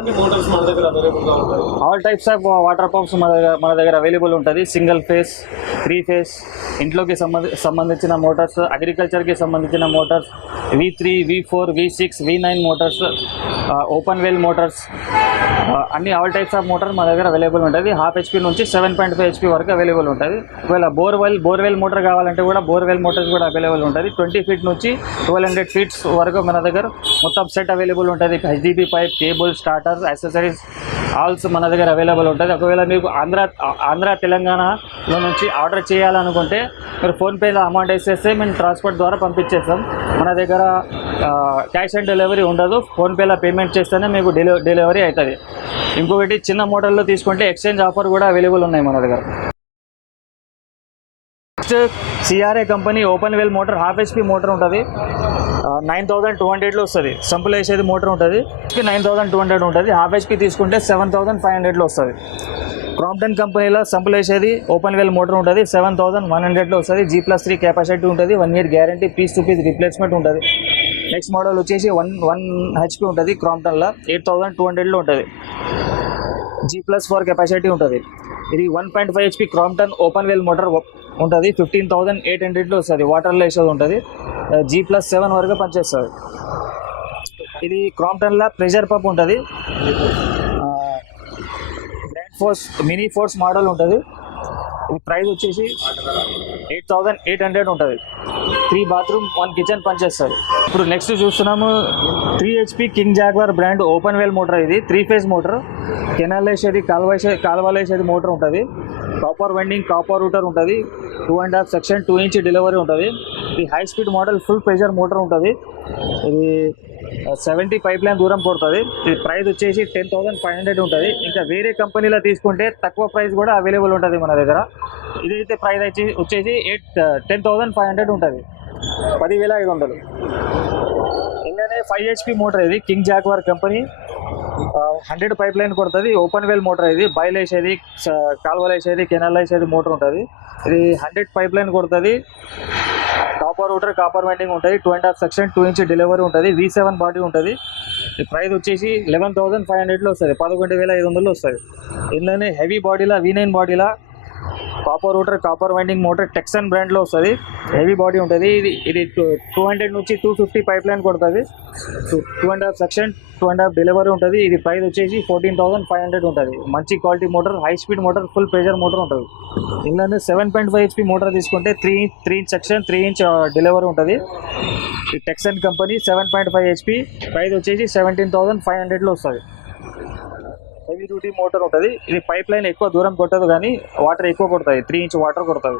ఎలాంటి మోటార్స్ మన దగ్గర అవైలబుల్గా ఉంటాయి? All types of water pumps మన దగ్గర అవైలబుల్ ఉంటుంది. సింగిల్ ఫేస్, 3 ఫేస్, ఇంట్లోకి సంబంధించిన మోటార్స్, అగ్రికల్చర్కి సంబంధించిన Motors, V3, V4, V6, V9 Motors, open well Motors, అన్ని ఆల్ టైప్స్ ఆఫ్ మోటార్ మా దగ్గర అవైలబుల్ ఉంటుంది. 1/2 HP నుంచి 7.5 HP వరకు అవైలబుల్ ఉంటుంది. ఒకవేళ బోర్వెల్ మోటార్ కావాలంటే కూడా బోర్వెల్ మోటార్స్ కూడా అవైలబుల్ ఉంటుంది. 20 ఫీట్ నుంచి 1200 ఫీట్స్ వరకు మన దగ్గర మొత్తం సెట్ అవైలబుల్ ఉంటుంది. HDP pipe, cable, starter, accessories also మన దగ్గర అవైలబుల్ ఉంటుంది. ఒకవేళ మీకు ఆంధ్ర తెలంగాణలో నుంచి ఆర్డర్ చేయాలనుకుంటే మీరు ఫోన్పేలో అమౌంట్ వేసేస్తే మేము ట్రాన్స్పోర్ట్ ద్వారా పంపించేస్తాం. మన దగ్గర క్యాష్ ఆన్ డెలివరీ ఉండదు. ఫోన్పేలో పేమెంట్ చేస్తేనే మీకు డెలివరీ అవుతుంది. ఇంకొకటి చిన్న మోడల్లో తీసుకుంటే ఎక్స్చేంజ్ ఆఫర్ కూడా అవైలబుల్ ఉన్నాయి మన దగ్గర. Next CRA company open well motor 1/2 HP motor ఉంటుంది. 9200లో వస్తుంది. సంపులు వేసేది మోటార్ ఉంటుంది. 9200 ఉంటుంది. 1/2 HP తీసుకుంటే 7500లో వస్తుంది. క్రాంప్టన్ కంపెనీలో సంపులు వేసేది ఓపెన్ వెల్ మోటార్ ఉంటుంది. 7100లో వస్తుంది. G+3 కెపాసిటీ ఉంటుంది. 1 year guarantee, piece to piece replacement ఉంటుంది. నెక్స్ట్ మోడల్ వచ్చేసి 1 HP ఉంటుంది. క్రాంప్టన్లో 8200లో ఉంటుంది. G+4 కెపాసిటీ ఉంటుంది. ఇది 1.5 HP Crompton open well motor ఉంటుంది. 15800లో వస్తుంది. వాటర్లో వేసేది ఉంటుంది. G+7 వరకు పనిచేస్తుంది. ఇది క్రాంప్టన్లో ప్రెషర్ పంప్ ఉంటుంది. Grand force mini force model ఉంటుంది. ఇది ప్రైస్ వచ్చేసి 8800 ఉంటుంది. 3 బాత్రూమ్ 1 కిచెన్ పనిచేస్తుంది. ఇప్పుడు నెక్స్ట్ చూస్తున్నాము 3 HP king jaguar brand open well motor. ఇది 3 ఫేజ్ మోటార్. కెనాల్ వేసేది, కాలువలు వేసేది మోటార్ ఉంటుంది. కాపర్ వైండింగ్, కాపర్ రూటర్ ఉంటుంది. 2.5 సెక్షన్, 2 ఇంచ్ డెలివరీ ఉంటుంది. ఇది high speed model, full pressure motor ఉంటుంది. ఇది 70 పైప్ లైన్ దూరం పడుతుంది. ఇది ప్రైస్ వచ్చేసి 10500 ఉంటుంది. ఇంకా వేరే కంపెనీలో తీసుకుంటే తక్కువ ప్రైస్ కూడా అవైలబుల్ ఉంటుంది మన దగ్గర. ఇదైతే ప్రైస్ వచ్చేసి 10500 ఉంటుంది. 10500. ఇంకానే 5 HP మోటార్. ఇది King Jaguar company 100 pipe line కొడుతుంది. Open well motor. ఇది బయలు వేసేది, కాలువలు వేసేది, కెనాల్ వేసేది మోటార్ ఉంటుంది. ఇది 100 పైప్ లైన్ కొడుతుంది. కాపర్ రూటర్, కాపర్ వైండింగ్ ఉంటుంది. 2.5 సెక్షన్, 2 ఇంచ్ డెలివరీ ఉంటుంది. V7 బాడీ ఉంటుంది. ఈ ప్రైస్ వచ్చేసి 11500లో వస్తుంది. 11500లో వస్తుంది. ఇందులోనే హెవీ బాడీలా, V9 బాడీలా copper rotor, copper winding motor Texon బ్రాండ్లో వస్తుంది. హెవీ బాడీ ఉంటుంది. ఇది 200 నుంచి 250 పైప్ లైన్ కొడుతుంది. 2.5 సెక్షన్, 2.5 డెలివరీ ఉంటుంది. ఇది ప్రైస్ వచ్చేసి 14500 ఉంటుంది. మంచి quality motor, high speed motor, full pressure motor ఉంటుంది. ఇందులోనే 7.5 HP మోటార్ తీసుకుంటే 3 ఇంచ్ సెక్షన్, 3 ఇంచ్ డెలివరీ ఉంటుంది. ఈ టెక్సన్ కంపెనీ 7.5 HP. ప్రైస్ వచ్చేసి 17500లో వస్తుంది. హెవీ డ్యూటీ మోటార్ ఉంటుంది. ఇది పైప్ లైన్ ఎక్కువ దూరం కొట్టదు కానీ వాటర్ ఎక్కువ కొడుతుంది. 3 ఇంచ్ వాటర్ కొడుతుంది.